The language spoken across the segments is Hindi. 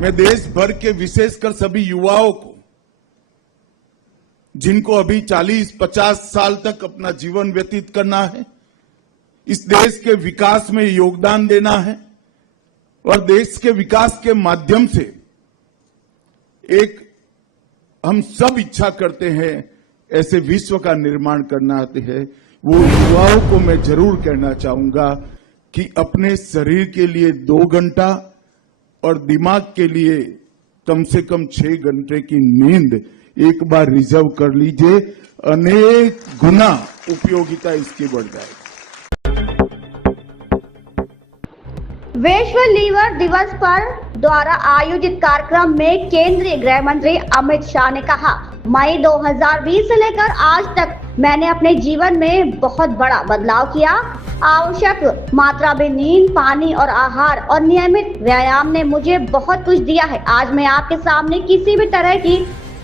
मैं देश भर के विशेषकर सभी युवाओं को, जिनको अभी 40-50 साल तक अपना जीवन व्यतीत करना है, इस देश के विकास में योगदान देना है और देश के विकास के माध्यम से एक हम सब इच्छा करते हैं ऐसे विश्व का निर्माण करना है, वो युवाओं को मैं जरूर कहना चाहूंगा कि अपने शरीर के लिए 2 घंटा और दिमाग के लिए कम से कम 6 घंटे की नींद एक बार रिजर्व कर लीजिए, अनेक गुना उपयोगिता इसकी बढ़ जाएगी। विश्व लीवर दिवस पर द्वारा आयोजित कार्यक्रम में केंद्रीय गृह मंत्री अमित शाह ने कहा, मई 2020 से लेकर आज तक मैंने अपने जीवन में बहुत बड़ा बदलाव किया। आवश्यक मात्रा में नींद, पानी और आहार और नियमित व्यायाम ने मुझे बहुत कुछ दिया है। आज मैं आपके सामने किसी भी तरह की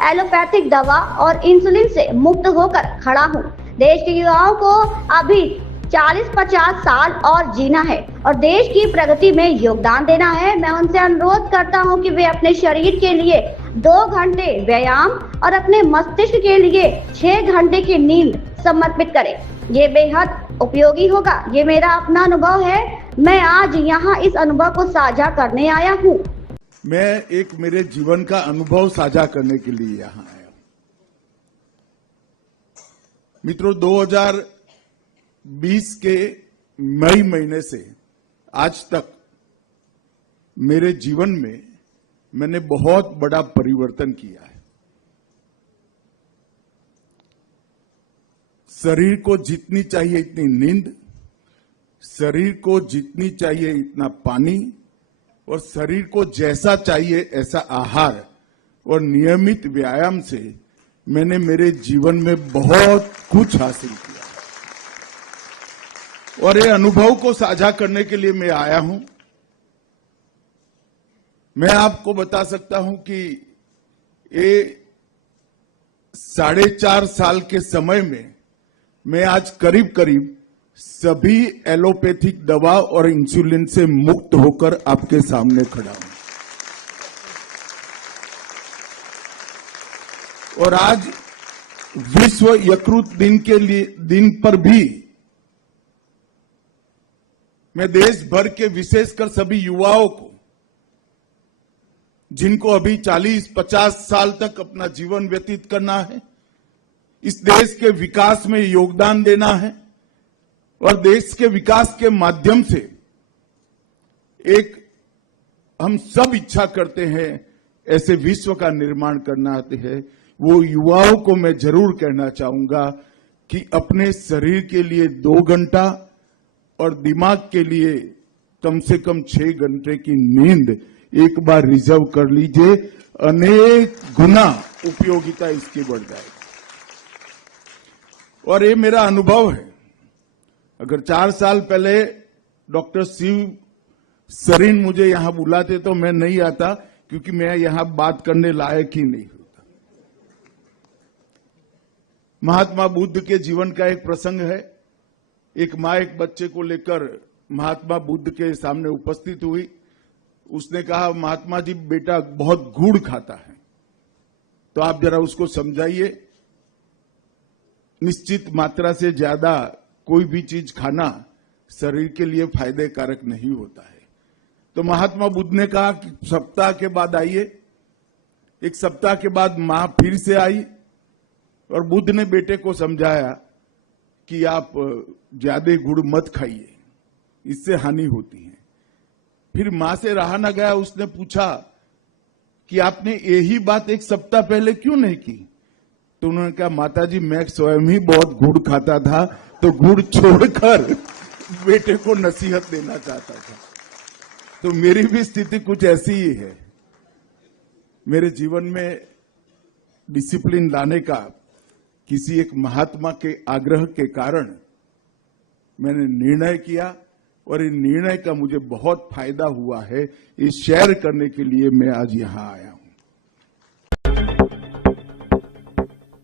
एलोपैथिक दवा और इंसुलिन से मुक्त होकर खड़ा हूँ। देश के युवाओं को अभी 40-50 साल और जीना है और देश की प्रगति में योगदान देना है। मैं उनसे अनुरोध करता हूं कि वे अपने शरीर के लिए 2 घंटे व्यायाम और अपने मस्तिष्क के लिए 6 घंटे की नींद समर्पित करें। ये बेहद उपयोगी होगा। ये मेरा अपना अनुभव है। मैं आज यहाँ इस अनुभव को साझा करने आया हूँ। मैं एक मेरे जीवन का अनुभव साझा करने के लिए यहाँ आया हूँ। मित्रों, 2020 के मई महीने से आज तक मेरे जीवन में मैंने बहुत बड़ा परिवर्तन किया है। शरीर को जितनी चाहिए इतनी नींद, शरीर को जितनी चाहिए इतना पानी और शरीर को जैसा चाहिए ऐसा आहार और नियमित व्यायाम से मैंने मेरे जीवन में बहुत कुछ हासिल किया और ये अनुभव को साझा करने के लिए मैं आया हूं। मैं आपको बता सकता हूं कि ये 4.5 साल के समय में मैं आज करीब करीब सभी एलोपैथिक दवा और इंसुलिन से मुक्त होकर आपके सामने खड़ा हूं। और आज विश्व यकृत दिन पर भी मैं देश भर के विशेषकर सभी युवाओं को, जिनको अभी 40-50 साल तक अपना जीवन व्यतीत करना है, इस देश के विकास में योगदान देना है और देश के विकास के माध्यम से एक हम सब इच्छा करते हैं ऐसे विश्व का निर्माण करना है, वो युवाओं को मैं जरूर कहना चाहूंगा कि अपने शरीर के लिए 2 घंटा और दिमाग के लिए कम से कम 6 घंटे की नींद एक बार रिजर्व कर लीजिए, अनेक गुना उपयोगिता इसकी बढ़ जाएगी। और ये मेरा अनुभव है। अगर 4 साल पहले डॉक्टर शिव सरीन मुझे यहां बुलाते तो मैं नहीं आता, क्योंकि मैं यहां बात करने लायक ही नहीं होता। महात्मा बुद्ध के जीवन का एक प्रसंग है। एक मां एक बच्चे को लेकर महात्मा बुद्ध के सामने उपस्थित हुई। उसने कहा, महात्मा जी, बेटा बहुत गुड़ खाता है, तो आप जरा उसको समझाइए। निश्चित मात्रा से ज्यादा कोई भी चीज खाना शरीर के लिए फायदे कारक नहीं होता है। तो महात्मा बुद्ध ने कहा कि सप्ताह के बाद आइए। 1 सप्ताह के बाद मां फिर से आई और बुद्ध ने बेटे को समझाया कि आप ज्यादा गुड़ मत खाइए, इससे हानि होती है। फिर मां से रहा न गया, उसने पूछा कि आपने यही बात 1 सप्ताह पहले क्यों नहीं की? तो उन्होंने कहा, माताजी, मैं स्वयं ही बहुत गुड़ खाता था, तो गुड़ छोड़कर बेटे को नसीहत देना चाहता था। तो मेरी भी स्थिति कुछ ऐसी ही है। मेरे जीवन में डिसिप्लिन लाने का किसी एक महात्मा के आग्रह के कारण मैंने निर्णय किया और इन निर्णय का मुझे बहुत फायदा हुआ है। ये शेयर करने के लिए मैं आज यहां आया हूं।